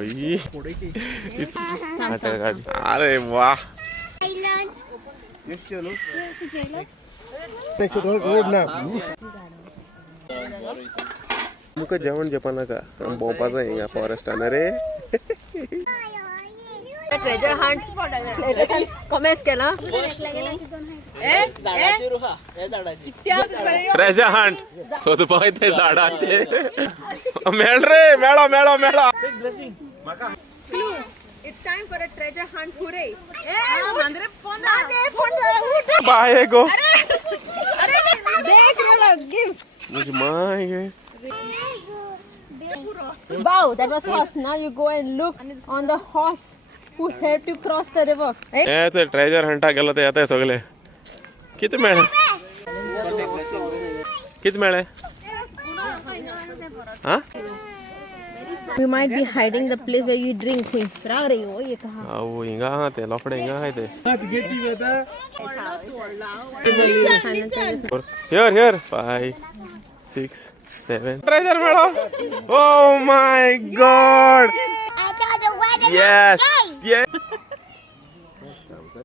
ओई अरे वाह मुका जेवण जेपाना का बोपाचा आहे फॉरेस्ट रे ट्रेजर हंट कमेंट्स केला ट्रेजर हंट सोद पळयते झाडाचे मेळ रे मेळा मेळा मेळा It's time for a treasure hunt. Hooray! Bye go देख give. मुझे my Wow, that was fast. Now you go and look on the horse who had to cross the river. याचे treasure hanta गेलो ते येते सगळे किती मेळे किती मेळे हा We might be hiding the place where you drink things. राव रे हो ये कहा. आओ हिंगा ते लफडे हिंगा आहे ते here 5 6 7 ट्रेजर मेळा oh my God I got a wedding. yes